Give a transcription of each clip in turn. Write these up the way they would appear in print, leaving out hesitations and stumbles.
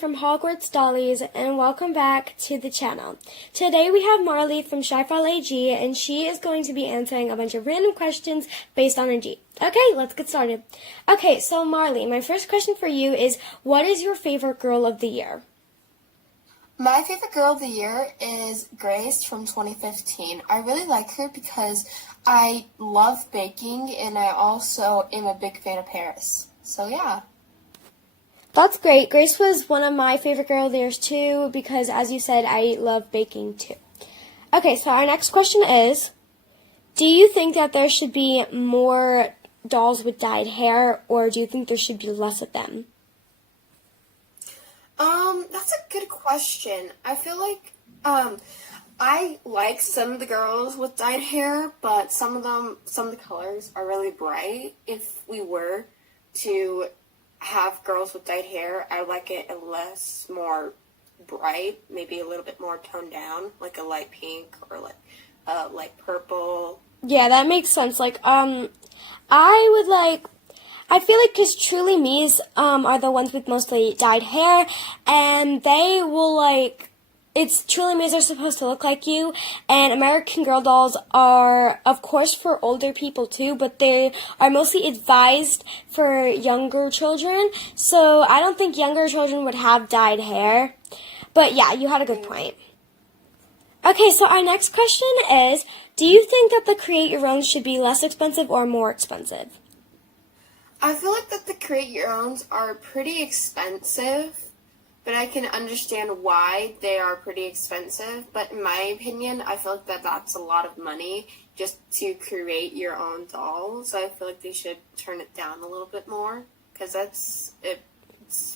from Hogwarts Dollies, and welcome back to the channel. Today we have Marlee from Shyfall AG, and she is going to be answering a bunch of random questions based on AG. Okay, let's get started. Okay, so Marlee, my first question for you is, what is your favorite girl of the year? My favorite girl of the year is Grace from 2015. I really like her because I love baking, and I also am a big fan of Paris. So yeah. That's great. Grace was one of my favorite girl of the years too, because as you said, I love baking too. Okay, so our next question is, do you think that there should be more dolls with dyed hair, or do you think there should be less of them? That's a good question. I feel like, I like some of the girls with dyed hair, but some of the colors are really bright. If we were to have girls with dyed hair, I would like it more bright, maybe a little bit more toned down, like a light pink or like light purple. Yeah, that makes sense. I feel like because Truly Me's are the ones with mostly dyed hair, and they will it's Truly Me's are supposed to look like you, and American Girl dolls are, of course, for older people too, but they are mostly advised for younger children, so I don't think younger children would have dyed hair. But yeah, you had a good point. Okay, so our next question is, do you think that the Create Your Own should be less expensive or more expensive? I feel like that the Create Your Owns are pretty expensive, but I can understand why they are pretty expensive. But in my opinion, I feel like that's a lot of money just to create your own doll. So I feel like they should turn it down a little bit more, because it's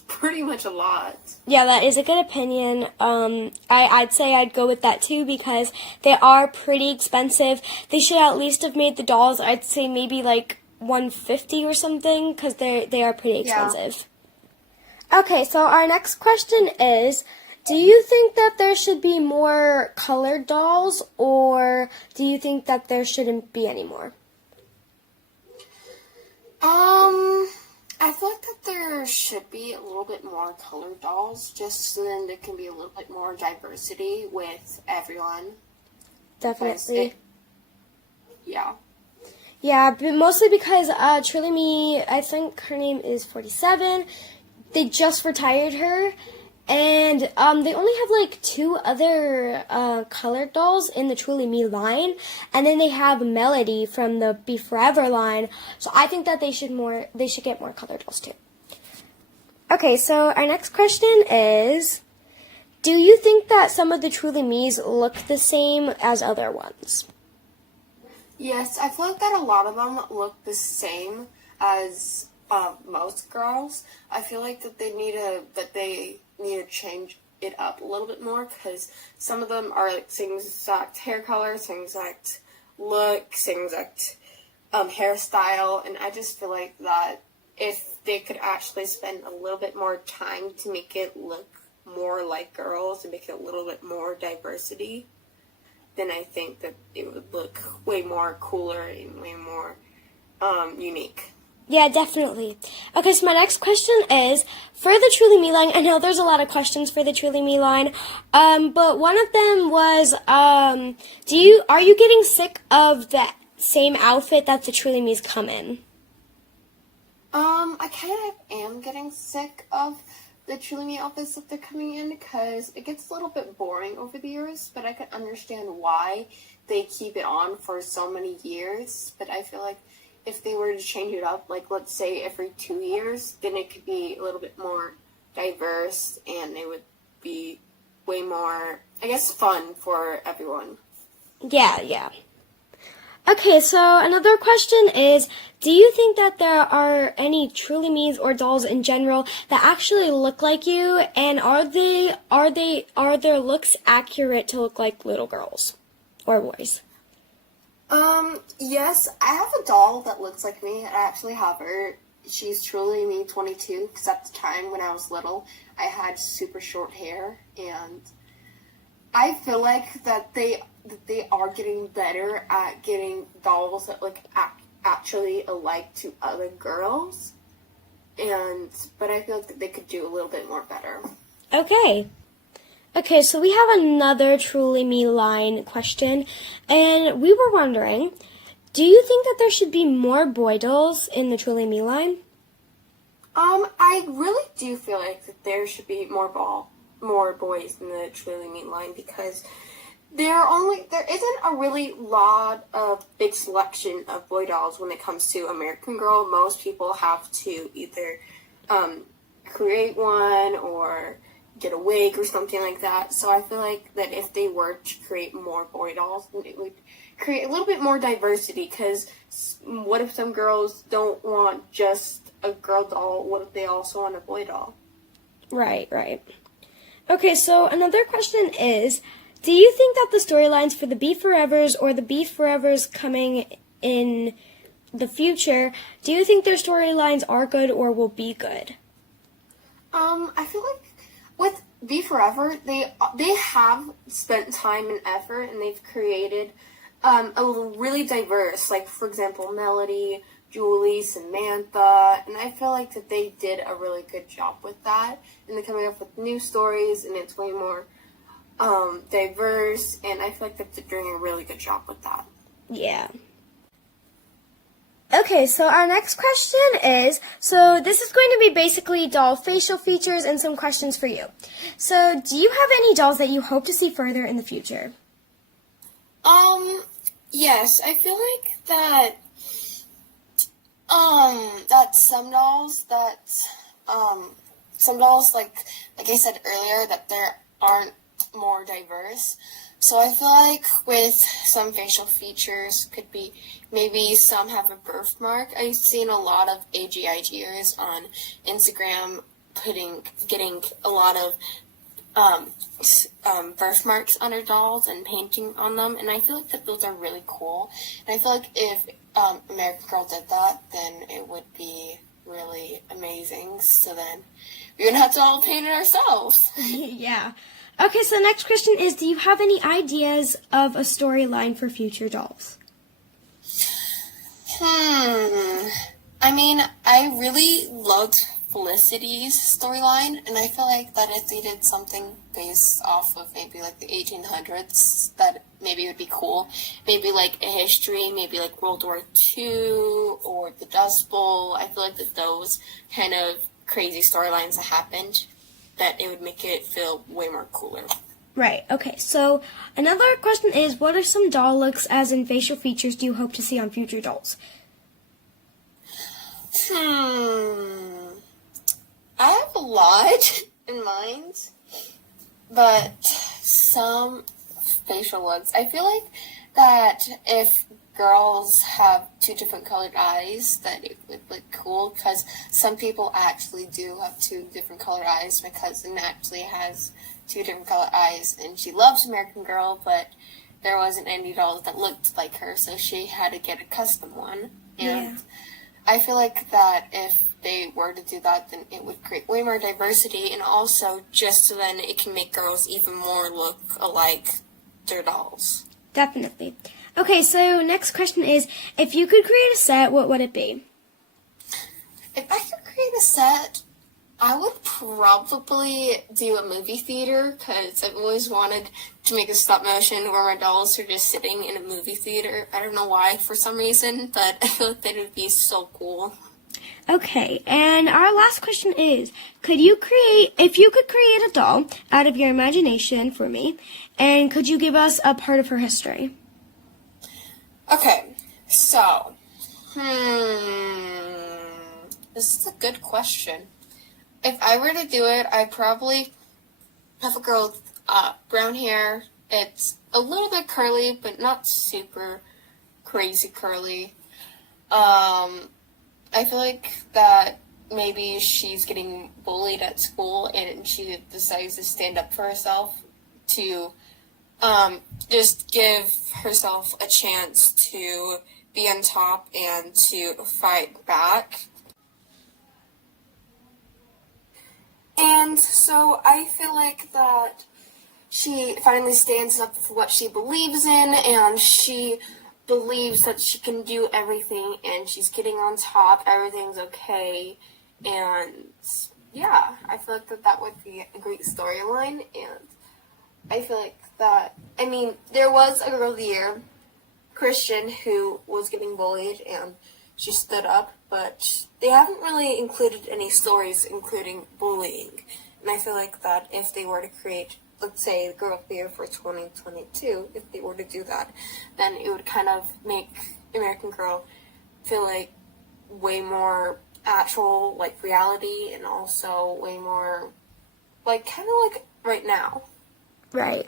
pretty much a lot. Yeah, that is a good opinion. I'd say I'd go with that too, because they are pretty expensive. They should at least have made the dolls, I'd say maybe like $150 or something, because they are pretty expensive. Yeah. Okay, so our next question is, do you think that there should be more colored dolls, or do you think that there shouldn't be any more? I feel like that there should be a little bit more colored dolls, just so then there can be a little bit more diversity with everyone. Definitely. Yeah. Yeah, but mostly because Truly Me, I think her name is 47. They just retired her, and they only have 2 other colored dolls in the Truly Me line, and then they have Melody from the Be Forever line. So I think that they should get more colored dolls too. Okay, so our next question is, do you think that some of the Truly Me's look the same as other ones? Yes, I feel like that a lot of them look the same as most girls. I feel like that they need to change it up a little bit more, because some of them are same exact hair color, same exact look, same exact hairstyle, and I just feel like that if they could actually spend a little bit more time to make it look more like girls and make it a little bit more diversity, then I think that it would look way more cooler and way more unique. Yeah, definitely. Okay, so my next question is, for the Truly Me line, I know there's a lot of questions for the Truly Me line, but one of them was, are you getting sick of the same outfit that the Truly Me's come in? I kind of am getting sick of the Truly Me outfits that they're coming in, because it gets a little bit boring over the years, but I can understand why they keep it on for so many years. But I feel like if they were to change it up, let's say every 2 years, then it could be a little bit more diverse, and it would be way more, I guess, fun for everyone. Yeah. Okay, so another question is, do you think that there are any Truly Me's or dolls in general that actually look like you, and are their looks accurate to look like little girls or boys? Yes, I have a doll that looks like me. I actually have her. She's Truly Me 22, because at the time when I was little, I had super short hair, and I feel like that they are getting better at getting dolls that look actually alike to other girls, but I feel like they could do a little bit more better. Okay. Okay, so we have another Truly Me line question, and we were wondering, do you think that there should be more boy dolls in the Truly Me line? I really do feel like that there should be more boys in the Truly Me line, because there isn't a really lot of big selection of boy dolls when it comes to American Girl. Most people have to either create one or get a wig or something like that. So I feel like that if they were to create more boy dolls, it would create a little bit more diversity, because what if some girls don't want just a girl doll? What if they also want a boy doll? Right. Okay, so another question is, do you think that the storylines for the Be Forevers or the Be Forevers coming in the future, do you think their storylines are good or will be good? I feel like with Be Forever, they have spent time and effort, and they've created a really diverse, like, for example, Melody, Julie, Samantha, and I feel like that they did a really good job with that, and they're coming up with new stories, and it's way more diverse, and I feel like that they're doing a really good job with that. Yeah. Okay, so our next question is, so this is going to be basically doll facial features and some questions for you. So, do you have any dolls that you hope to see further in the future? Yes, I feel like that some dolls, like I said earlier, that there aren't more diverse. So I feel like with some facial features could be maybe some have a birthmark. I've seen a lot of AGIGers on Instagram getting a lot of birthmarks on their dolls and painting on them, and I feel like that those are really cool. And I feel like if American Girl did that, then it would be really amazing. So then we wouldn't have to all paint it ourselves. Yeah. Okay, so next question is, do you have any ideas of a storyline for future dolls? I mean, I really loved Felicity's storyline, and I feel like that if they did something based off of maybe like the 1800s, that maybe it would be cool. Maybe like a history, maybe like World War II or the Dust Bowl. I feel like that those kind of crazy storylines that happened, that it would make it feel way more cooler. Right, okay, so another question is, what are some doll looks, as in facial features, do you hope to see on future dolls? I have a lot in mind, but some facial looks. I feel like that if girls have two different colored eyes, that it would look cool, because some people actually do have two different colored eyes. My cousin actually has two different colored eyes, and she loves American Girl, but there wasn't any dolls that looked like her, so she had to get a custom one. And I feel like that if they were to do that, then it would create way more diversity, and also just so then it can make girls even more look alike their dolls. Definitely. Okay, so next question is, if you could create a set, what would it be? If I could create a set, I would probably do a movie theater, because I've always wanted to make a stop motion where my dolls are just sitting in a movie theater. I don't know why, for some reason, but I feel like that would be so cool. Okay, and our last question is, if you could create a doll out of your imagination for me, and could you give us a part of her history? Okay, so, this is a good question. If I were to do it, I'd probably have a girl with brown hair. It's a little bit curly, but not super crazy curly. I feel like that maybe she's getting bullied at school, and she decides to stand up for herself to just give herself a chance to be on top and to fight back. And so I feel like that she finally stands up for what she believes in, and she believes that she can do everything, and she's getting on top, everything's okay, and yeah, I feel like that would be a great storyline, and I feel like that, I mean, there was a Girl of the Year, Christian, who was getting bullied, and she stood up, but they haven't really included any stories including bullying, and I feel like that if they were to create, let's say, the Girl of the Year for 2022, if they were to do that, then it would kind of make American Girl feel like way more actual, like, reality, and also way more, like, kind of like right now. Right.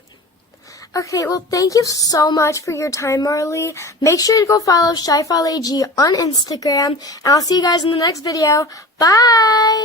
Okay, well, thank you so much for your time, Marlee. Make sure to go follow Shyfall AG on Instagram, and I'll see you guys in the next video. Bye!